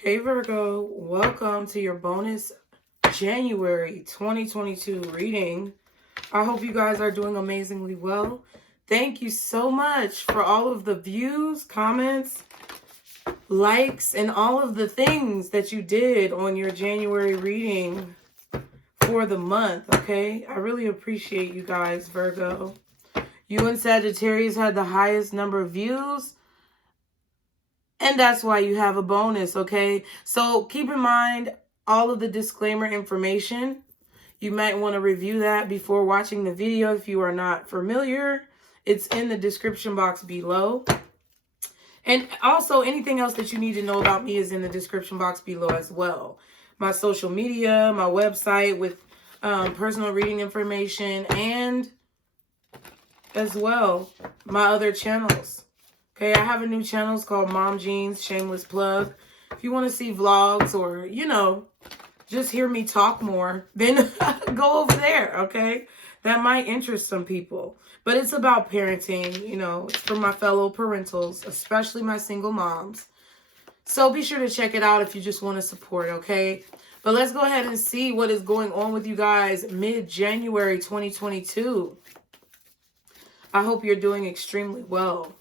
Hey Virgo, welcome to your bonus January 2022 reading. I hope you guys are doing amazingly well. Thank you so much for all of the views, comments, likes, and all of the things that you did on your January reading for the month, okay? I really appreciate you guys, Virgo. You and Sagittarius had the highest number of views. And that's why you have a bonus, okay? So keep in mind all of the disclaimer information. You might want to review that before watching the video if you are not familiar. It's in the description box below. And also anything else that you need to know about me is in the description box below as well. My social media, my website with personal reading information, and as well my other channels. Okay, I have a new channel. It's called Mom Jeans, shameless plug. If you want to see vlogs or, you know, just hear me talk more, then go over there, okay? That might interest some people. But it's about parenting, you know. It's for my fellow parentals, especially my single moms. So be sure to check it out if you just want to support, okay? But let's go ahead and see what is going on with you guys mid-January 2022. I hope you're doing extremely well.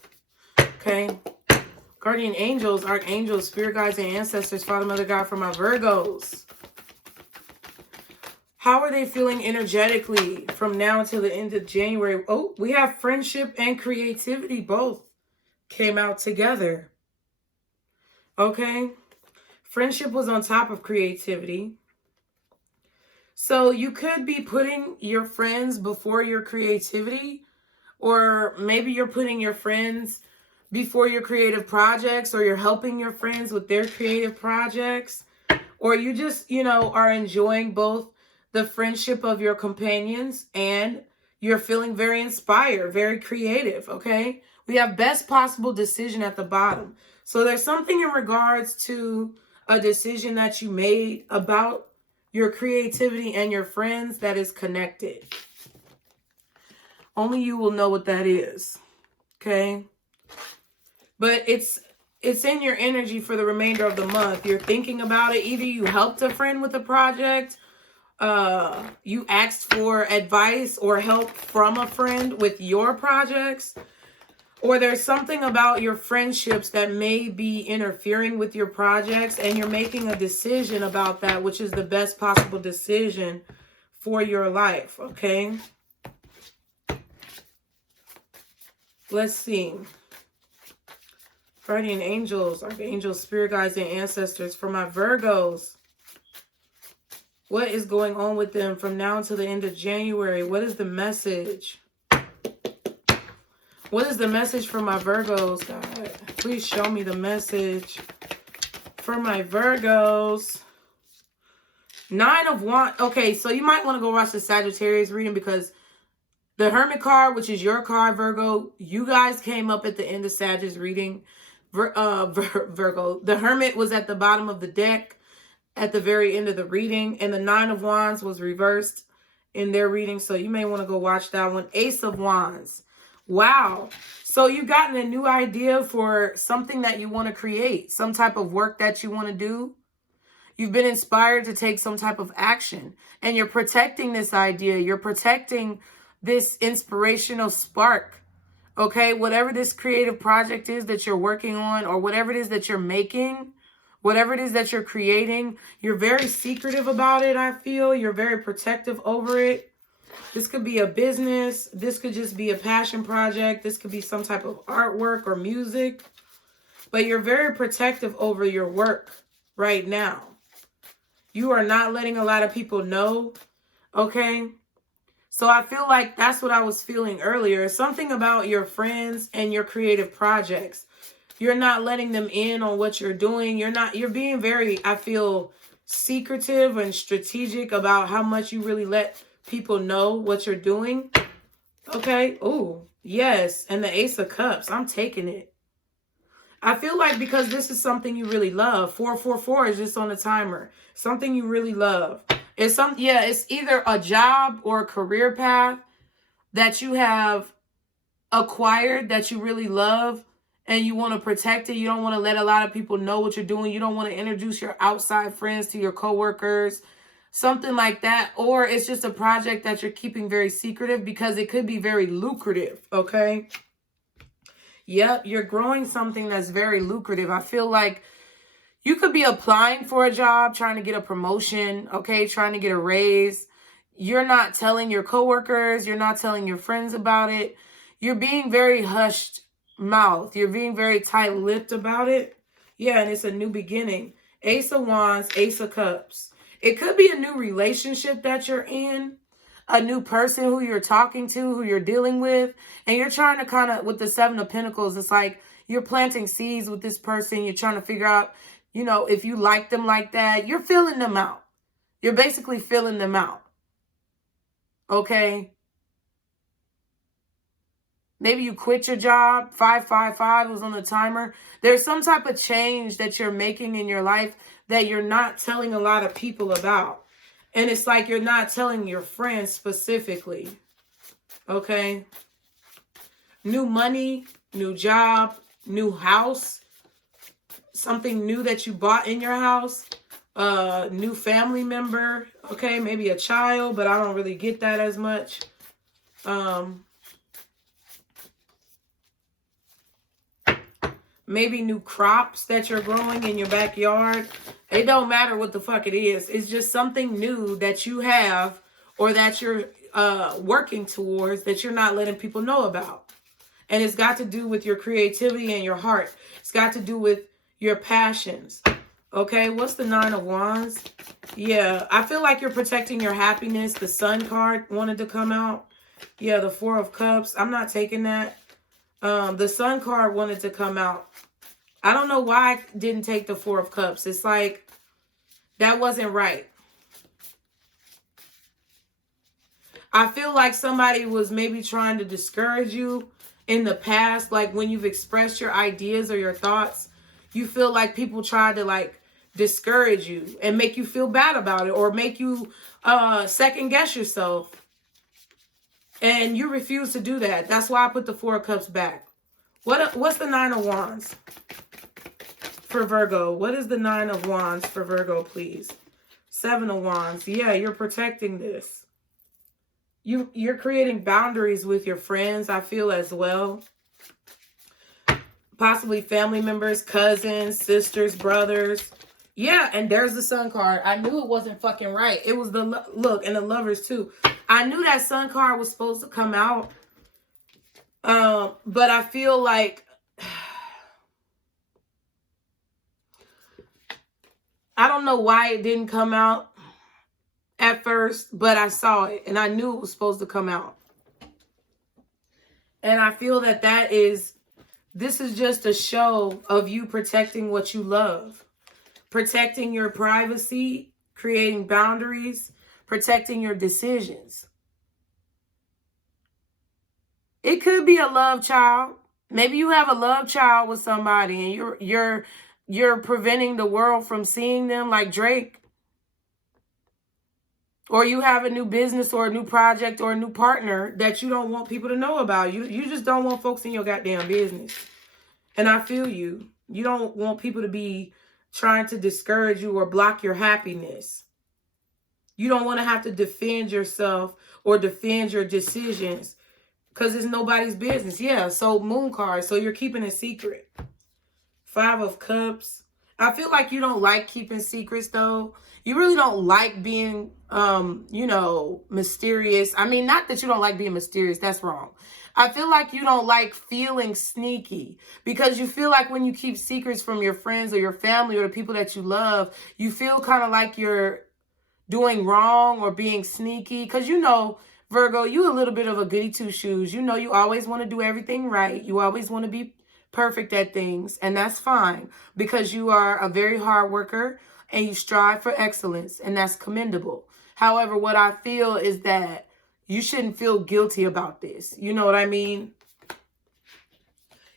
Okay, guardian angels, archangels, spirit guides, and ancestors, Father, Mother, God, for my Virgos. How are they feeling energetically from now until the end of January? Oh, we have friendship and creativity both came out together. Okay, friendship was on top of creativity. So you could be putting your friends before your creativity, or maybe you're putting your friends before your creative projects, or you're helping your friends with their creative projects, or you just, you know, are enjoying both the friendship of your companions and you're feeling very inspired, very creative, okay? We have best possible decision at the bottom. So there's something in regards to a decision that you made about your creativity and your friends that is connected. Only you will know what that is, okay? But it's in your energy for the remainder of the month. You're thinking about it. Either you helped a friend with a project, you asked for advice or help from a friend with your projects, or there's something about your friendships that may be interfering with your projects, and you're making a decision about that, which is the best possible decision for your life, okay? Let's see. Guardian angels, archangels, spirit guides, and ancestors for my Virgos. What is going on with them from now until the end of January? What is the message? What is the message for my Virgos, God? Please show me the message for my Virgos. 9 of Wands. Okay, so you might want to go watch the Sagittarius reading, because the Hermit card, which is your card, Virgo, you guys came up at the end of Sagittarius reading. Virgo, the Hermit was at the bottom of the deck at the very end of the reading, and the 9 of Wands was reversed in their reading, so you may want to go watch that one. Ace of Wands. Wow. So you've gotten a new idea for something that you want to create, some type of work that you want to do. You've been inspired to take some type of action, and you're protecting this idea. You're protecting this inspirational spark. Okay, whatever this creative project is that you're working on, or whatever it is that you're making, whatever it is that you're creating, you're very secretive about it, I feel. You're very protective over it. This could be a business. This could just be a passion project. This could be some type of artwork or music. But you're very protective over your work right now. You are not letting a lot of people know, okay? So I feel like that's what I was feeling earlier. Something about your friends and your creative projects. You're not letting them in on what you're doing. You're being very, I feel, secretive and strategic about how much you really let people know what you're doing. Okay. Oh, yes. And the Ace of Cups. I'm taking it. I feel like because this is something you really love. 444 is just on the timer. Something you really love. It's either a job or a career path that you have acquired that you really love, and you want to protect it. You don't want to let a lot of people know what you're doing. You don't want to introduce your outside friends to your coworkers, something like that. Or it's just a project that you're keeping very secretive because it could be very lucrative, okay? Yep, you're growing something that's very lucrative. I feel like you could be applying for a job, trying to get a promotion, okay, trying to get a raise. You're not telling your coworkers. You're not telling your friends about it. You're being very hushed mouth. You're being very tight-lipped about it. Yeah, and it's a new beginning. Ace of Wands, Ace of Cups. It could be a new relationship that you're in, a new person who you're talking to, who you're dealing with, and you're trying to kind of, with the Seven of Pentacles, it's like you're planting seeds with this person. You're trying to figure out, you know, if you like them like that. You're feeling them out. You're basically feeling them out. Okay? Maybe you quit your job. 555 was on the timer. There's some type of change that you're making in your life that you're not telling a lot of people about. And it's like you're not telling your friends specifically. Okay? New money, new job, new house. Something new that you bought in your house. New family member. Okay? Maybe a child, but I don't really get that as much. Maybe new crops that you're growing in your backyard. It don't matter what the fuck it is. It's just something new that you have or that you're working towards that you're not letting people know about. And it's got to do with your creativity and your heart. It's got to do with your passions. Okay, what's the Nine of Wands? Yeah, I feel like you're protecting your happiness. The Sun card wanted to come out. Yeah, the Four of Cups. I'm not taking that. The Sun card wanted to come out. I don't know why I didn't take the Four of Cups. It's like, that wasn't right. I feel like somebody was maybe trying to discourage you in the past. Like when you've expressed your ideas or your thoughts, you feel like people tried to like discourage you and make you feel bad about it or make you second guess yourself. And you refuse to do that. That's why I put the Four of Cups back. What's the Nine of Wands for Virgo? What is the Nine of Wands for Virgo, please? Seven of Wands. Yeah, you're protecting this. You're creating boundaries with your friends, I feel, as well. Possibly family members, cousins, sisters, brothers. Yeah, and there's the Sun card. I knew it wasn't fucking right. It was the look, and the Lovers too. I knew that Sun card was supposed to come out. But I feel like I don't know why it didn't come out at first, but I saw it and I knew it was supposed to come out. And I feel that this is just a show of you protecting what you love. Protecting your privacy, creating boundaries, protecting your decisions. It could be a love child. Maybe you have a love child with somebody and you're preventing the world from seeing them, like Drake. Or you have a new business or a new project or a new partner that you don't want people to know about. You just don't want folks in your goddamn business. And I feel you. You don't want people to be trying to discourage you or block your happiness. You don't want to have to defend yourself or defend your decisions because it's nobody's business. Yeah, so Moon card. So you're keeping a secret. Five of Cups. I feel like you don't like keeping secrets, though. You really don't like being, mysterious. I mean, not that you don't like being mysterious. That's wrong. I feel like you don't like feeling sneaky because you feel like when you keep secrets from your friends or your family or the people that you love, you feel kind of like you're doing wrong or being sneaky. Because, Virgo, you a little bit of a goody two-shoes. You always want to do everything right. You always want to be perfect at things. And that's fine because you are a very hard worker and you strive for excellence. And that's commendable. However, what I feel is that you shouldn't feel guilty about this. You know what I mean?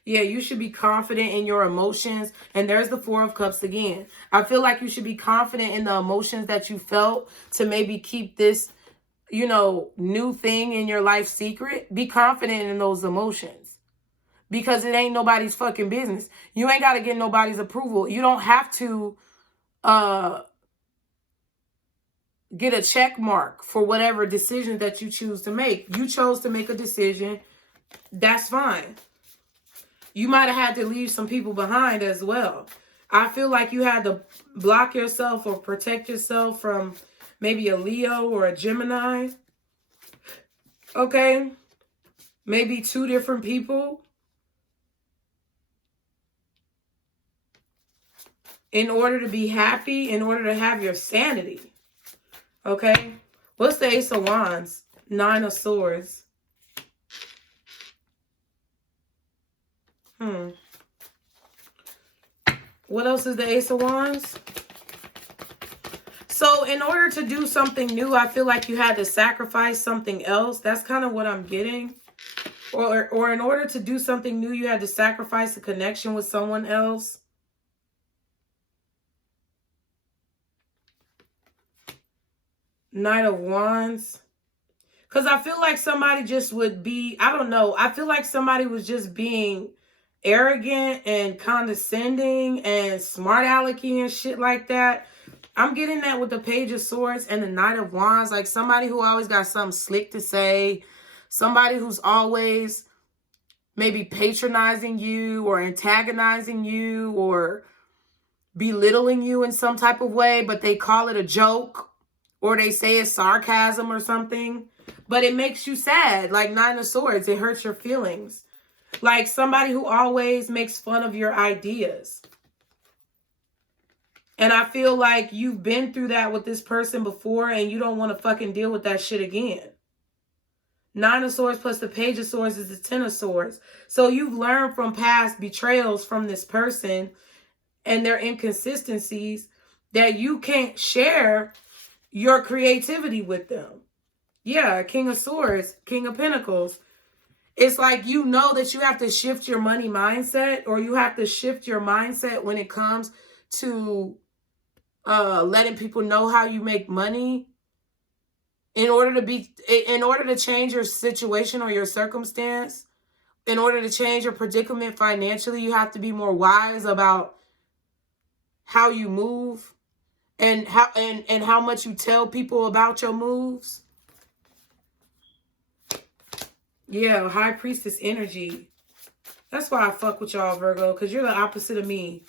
Yeah, you should be confident in your emotions. And there's the Four of Cups again. I feel like you should be confident in the emotions that you felt to maybe keep this, new thing in your life secret. Be confident in those emotions. because it ain't nobody's fucking business. You ain't got to get nobody's approval. You don't have to get a check mark for whatever decision that you choose to make. You chose to make a decision. That's fine. You might have had to leave some people behind as well. I feel like you had to block yourself or protect yourself from maybe a Leo or a Gemini. Okay? Maybe 2 different people. In order to be happy, in order to have your sanity. Okay? What's the Ace of Wands? 9 of Swords. What else is the Ace of Wands? So in order to do something new, I feel like you had to sacrifice something else. That's kind of what I'm getting. Or in order to do something new, you had to sacrifice a connection with someone else. Knight of Wands. Because I feel like somebody just would be, I don't know. I feel like somebody was just being arrogant and condescending and smart alecky and shit like that. I'm getting that with the Page of Swords and the Knight of Wands. Like somebody who always got something slick to say. Somebody who's always maybe patronizing you or antagonizing you or belittling you in some type of way, but they call it a joke or they say it's sarcasm or something. But it makes you sad. Like 9 of Swords, it hurts your feelings. Like somebody who always makes fun of your ideas. And I feel like you've been through that with this person before and you don't want to fucking deal with that shit again. 9 of Swords plus the Page of Swords is the 10 of Swords. So you've learned from past betrayals from this person and their inconsistencies that you can't share your creativity with them. Yeah, King of Swords, King of Pentacles. It's like you know that you have to shift your money mindset, or you have to shift your mindset when it comes to letting people know how you make money. In order to change your situation or your circumstance, in order to change your predicament financially, you have to be more wise about how you move and how much you tell people about your moves. Yeah, High Priestess energy. That's why I fuck with y'all, Virgo, because you're the opposite of me.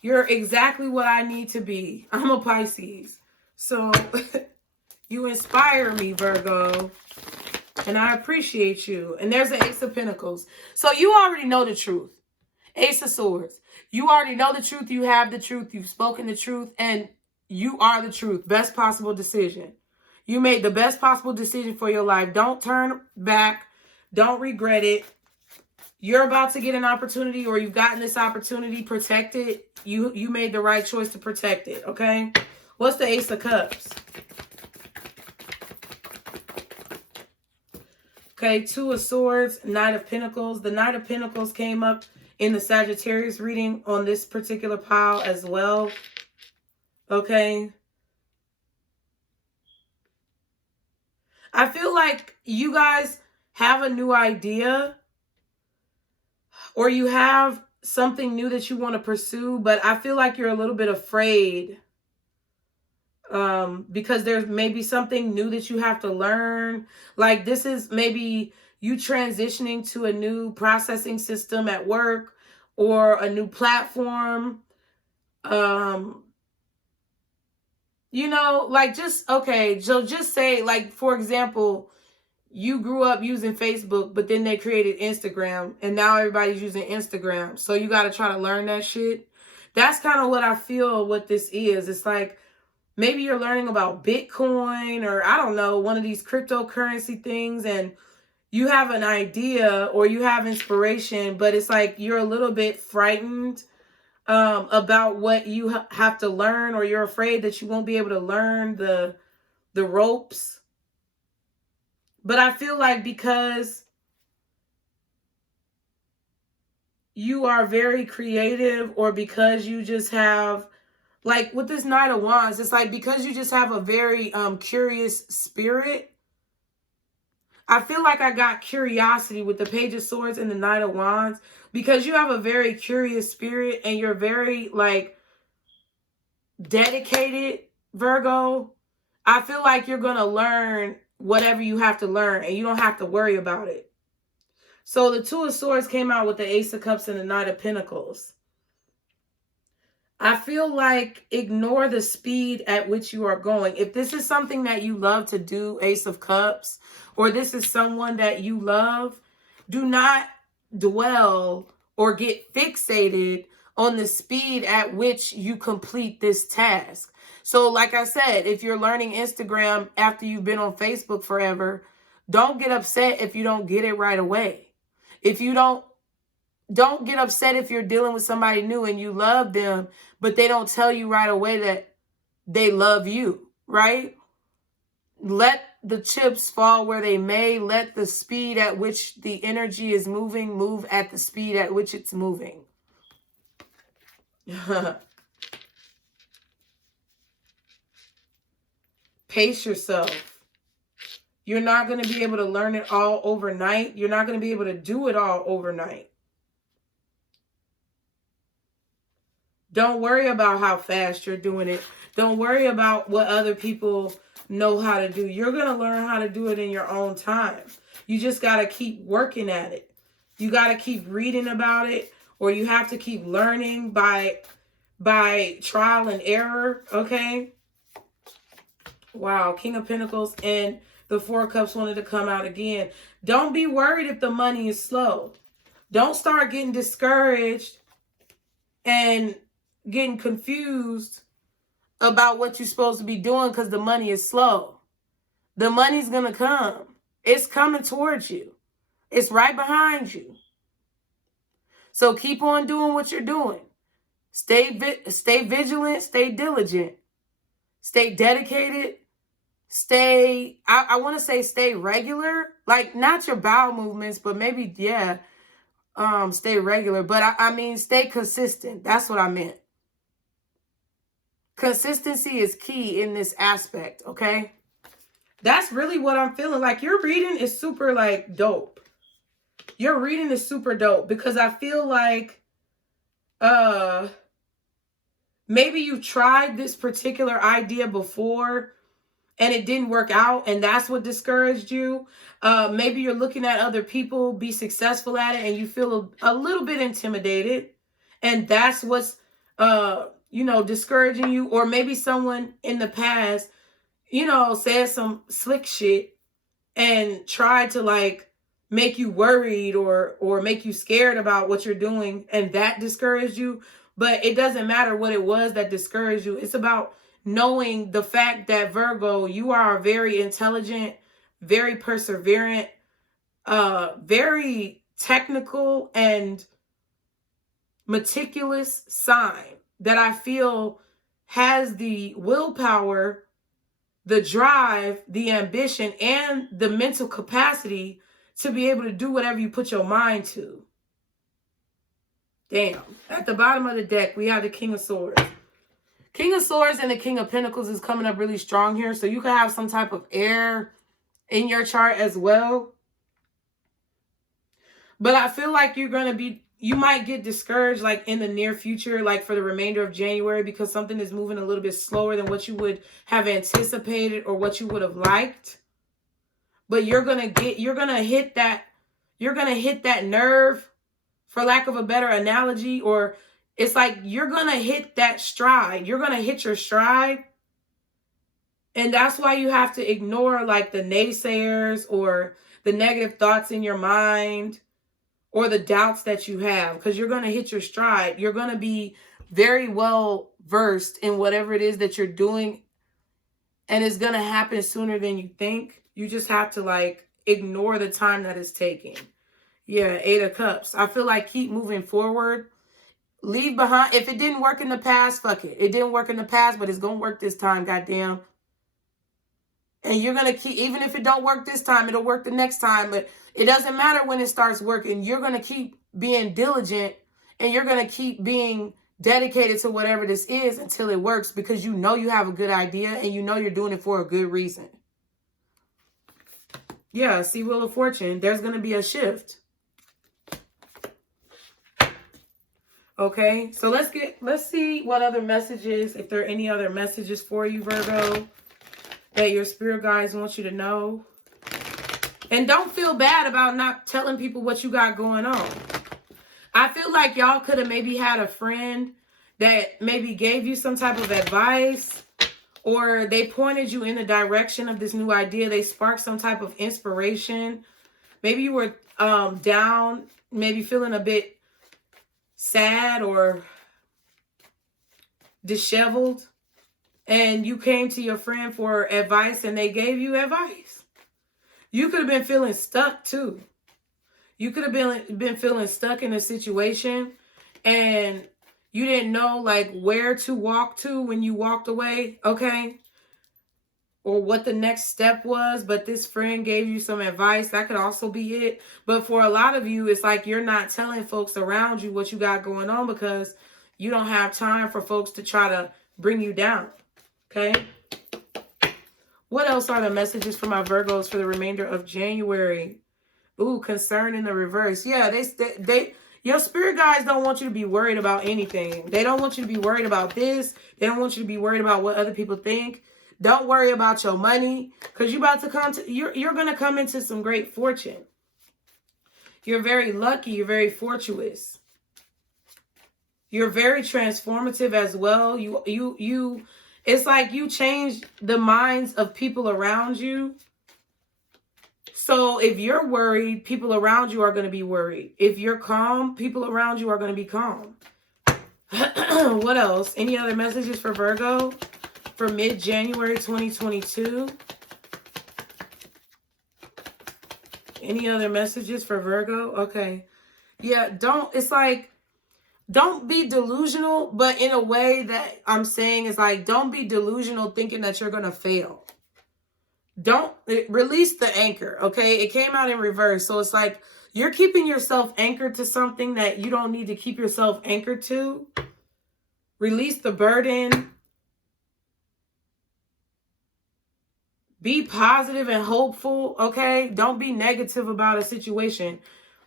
You're exactly what I need to be. I'm a Pisces. So you inspire me, Virgo. And I appreciate you. And there's the Ace of Pentacles. So you already know the truth. Ace of Swords. You already know the truth. You have the truth. You've spoken the truth. And you are the truth. Best possible decision. You made the best possible decision for your life. Don't turn back. Don't regret it. You're about to get an opportunity, or you've gotten this opportunity. Protect it. You made the right choice to protect it, okay? What's the Ace of Cups? Okay, 2 of Swords, Knight of Pentacles. The Knight of Pentacles came up in the Sagittarius reading on this particular pile as well. Okay. I feel like you guys have a new idea, or you have something new that you want to pursue, but I feel like you're a little bit afraid because there's maybe something new that you have to learn. Like this is maybe you transitioning to a new processing system at work or a new platform. You know, like just, okay, so just say, like, for example, you grew up using Facebook, but then they created Instagram, and now everybody's using Instagram. So you got to try to learn that shit. That's kind of what I feel what this is. It's like maybe you're learning about Bitcoin or, I don't know, one of these cryptocurrency things, and you have an idea or you have inspiration, but it's like you're a little bit frightened about what you have to learn, or you're afraid that you won't be able to learn the ropes. But I feel like because you are very creative, or because you just have, like with this Knight of Wands, it's like because you just have a very curious spirit. I feel like I got curiosity with the Page of Swords and the Knight of Wands, because you have a very curious spirit and you're very like dedicated, Virgo. I feel like you're going to learn whatever you have to learn and you don't have to worry about it. So the Two of Swords came out with the Ace of Cups and the Knight of Pentacles. I feel like ignore the speed at which you are going. If this is something that you love to do, Ace of Cups, or this is someone that you love, do not dwell or get fixated on the speed at which you complete this task. So like I said, if you're learning Instagram after you've been on Facebook forever, don't get upset if you don't get it right away. If you don't get upset if you're dealing with somebody new and you love them, but they don't tell you right away that they love you, right? Let the chips fall where they may. Let the speed at which the energy is moving move at the speed at which it's moving. Pace yourself. You're not going to be able to learn it all overnight. You're not going to be able to do it all overnight. Don't worry about how fast you're doing it. Don't worry about what other people know how to do. You're going to learn how to do it in your own time. You just got to keep working at it. You got to keep reading about it, or you have to keep learning by trial and error, okay? Wow, King of Pentacles and the Four of Cups wanted to come out again. Don't be worried if the money is slow. Don't start getting discouraged and getting confused about what you're supposed to be doing because the money is slow. The money's going to come. It's coming towards you. It's right behind you. So keep on doing what you're doing. Stay vigilant, stay diligent, stay dedicated, I want to say stay regular, like not your bowel movements, but maybe, yeah, stay regular. But I mean, stay consistent. That's what I meant. Consistency is key in this aspect, okay? That's really what I'm feeling. Like your reading is super like dope. Your reading is super dope because I feel like maybe you tried this particular idea before and it didn't work out and that's what discouraged you. Maybe you're looking at other people be successful at it and you feel a little bit intimidated and that's what's discouraging you. Or maybe someone in the past, said some slick shit and tried to like make you worried or make you scared about what you're doing and that discouraged you. But it doesn't matter what it was that discouraged you. It's about knowing the fact that, Virgo, you are a very intelligent, very perseverant, very technical and meticulous sign that I feel has the willpower, the drive, the ambition, and the mental capacity to be able to do whatever you put your mind to. Damn. At the bottom of the deck, we have the King of Swords. King of Swords and the King of Pentacles is coming up really strong here. So you can have some type of air in your chart as well. But I feel like you might get discouraged like in the near future, like for the remainder of January, because something is moving a little bit slower than what you would have anticipated or what you would have liked. But you're going to hit that nerve, for lack of a better analogy, or it's like you're going to hit that stride. You're going to hit your stride. And that's why you have to ignore like the naysayers or the negative thoughts in your mind or the doubts that you have, because you're going to hit your stride. You're going to be very well versed in whatever it is that you're doing. And it's going to happen sooner than you think. You just have to like ignore the time that it's taking. Yeah, 8 of Cups. I feel like keep moving forward. Leave behind. If it didn't work in the past, fuck it. It didn't work in the past, but it's going to work this time, goddamn. And you're going to keep, even if it don't work this time, it'll work the next time. But it doesn't matter when it starts working. You're going to keep being diligent and you're going to keep being dedicated to whatever this is until it works, because you know you have a good idea and you know you're doing it for a good reason. Yeah, see, Wheel of Fortune. There's going to be a shift. Okay, so let's see what other messages, if there are any other messages for you, Virgo, that your spirit guides want you to know. And don't feel bad about not telling people what you got going on. I feel like y'all could have maybe had a friend that maybe gave you some type of advice, or they pointed you in the direction of this new idea. They sparked some type of inspiration. Maybe you were down, maybe feeling a bit sad or disheveled, and you came to your friend for advice and they gave you advice. You could have been feeling stuck too. You could have been feeling stuck in a situation and you didn't know like where to walk to when you walked away, okay? Or what the next step was, but this friend gave you some advice. That could also be it. But for a lot of you, it's like you're not telling folks around you what you got going on because you don't have time for folks to try to bring you down, okay? What else are the messages for my Virgos for the remainder of January? Ooh, concern in the reverse. Yeah, your spirit guides don't want you to be worried about anything. They don't want you to be worried about this. They don't want you to be worried about what other people think. Don't worry about your money, because you're going to come into some great fortune. You're very lucky. You're very fortuitous. You're very transformative as well. It's like you change the minds of people around you. So if you're worried, people around you are going to be worried. If you're calm, people around you are going to be calm. What else? Any other messages for Virgo for mid-January 2022? Any other messages for Virgo? Okay. Yeah, don't be delusional, but in a way that I'm saying is like, don't be delusional thinking that you're going to fail. Don't release the anchor, okay? It came out in reverse. So it's like you're keeping yourself anchored to something that you don't need to keep yourself anchored to. Release the burden. Be positive and hopeful, okay? Don't be negative about a situation.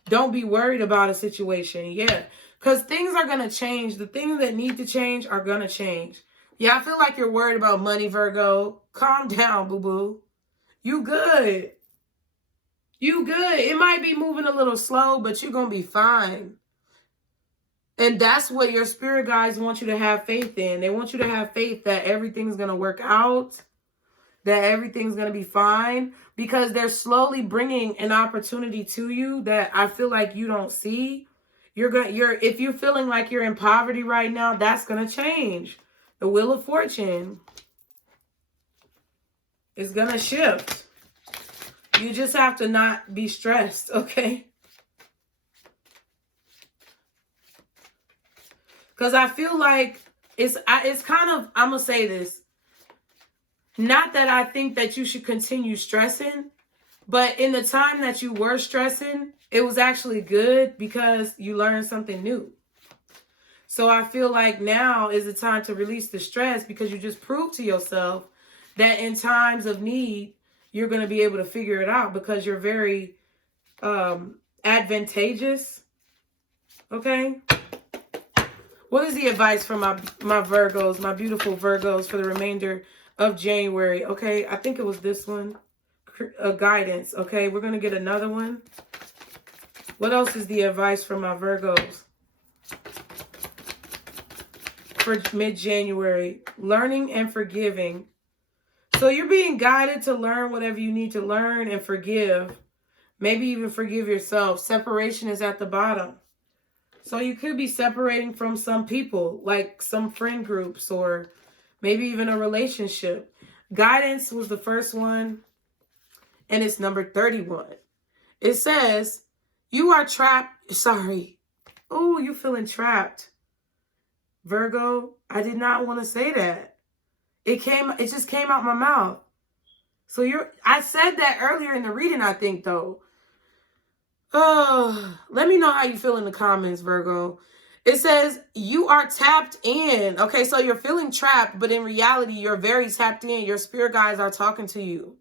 Don't be worried about a situation, yeah. Because things are going to change. The things that need to change are going to change. Yeah, I feel like you're worried about money, Virgo. Calm down, boo-boo. You good. You good. It might be moving a little slow, but you're going to be fine. And that's what your spirit guides want you to have faith in. They want you to have faith that everything's going to work out, that everything's going to be fine, because they're slowly bringing an opportunity to you that I feel like you don't see. If you're feeling like you're in poverty right now, that's going to change. The Wheel of Fortune is going to shift. You just have to not be stressed, okay? Because I feel like it's kind of, I'm going to say this. Not that I think that you should continue stressing, but in the time that you were stressing, it was actually good because you learned something new. So I feel like now is the time to release the stress because you just proved to yourself that in times of need, you're going to be able to figure it out because you're very advantageous. Okay? What is the advice for my Virgos, my beautiful Virgos for the remainder of January? Okay, I think it was this one. Guidance. Okay, we're going to get another one. What else is the advice for my Virgos for mid-January? Learning and forgiving. So you're being guided to learn whatever you need to learn and forgive. Maybe even forgive yourself. Separation is at the bottom. So you could be separating from some people, like some friend groups or maybe even a relationship. Guidance was the first one, and it's number 31. It says, you are trapped. Sorry. Oh, you feeling trapped. Virgo, I did not want to say that. It just came out my mouth. So I said that earlier in the reading, I think, though. Oh, let me know how you feel in the comments, Virgo. It says you are tapped in. Okay, so you're feeling trapped, but in reality, you're very tapped in. Your spirit guides are talking to you.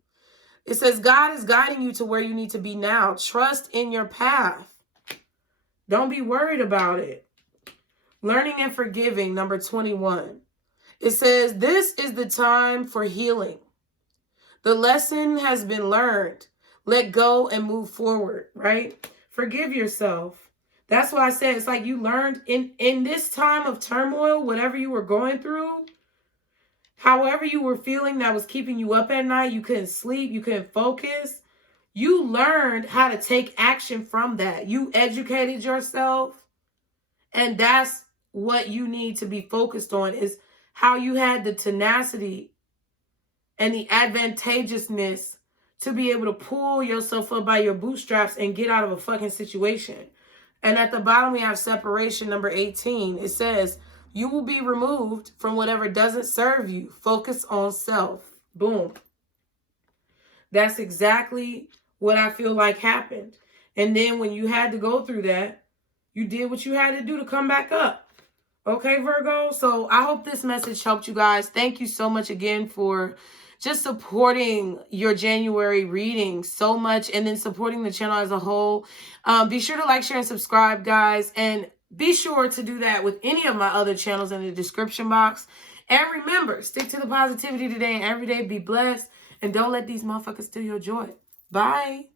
It says God is guiding you to where you need to be now. Trust in your path. Don't be worried about it. Learning and forgiving, number 21. It says, this is the time for healing. The lesson has been learned. Let go and move forward, right? Forgive yourself. That's why I said it's like you learned in this time of turmoil, whatever you were going through, however you were feeling that was keeping you up at night, you couldn't sleep, you couldn't focus. You learned how to take action from that. You educated yourself. And that's what you need to be focused on, is how you had the tenacity and the advantageousness to be able to pull yourself up by your bootstraps and get out of a fucking situation. And at the bottom, we have separation, number 18. It says, you will be removed from whatever doesn't serve you. Focus on self. Boom. That's exactly what I feel like happened. And then when you had to go through that, you did what you had to do to come back up. Okay, Virgo? So I hope this message helped you guys. Thank you so much again for just supporting your January reading so much, and then supporting the channel as a whole. Be sure to like, share, and subscribe, guys. And be sure to do that with any of my other channels in the description box. And remember, stick to the positivity today and every day. Be blessed. And don't let these motherfuckers steal your joy. Bye.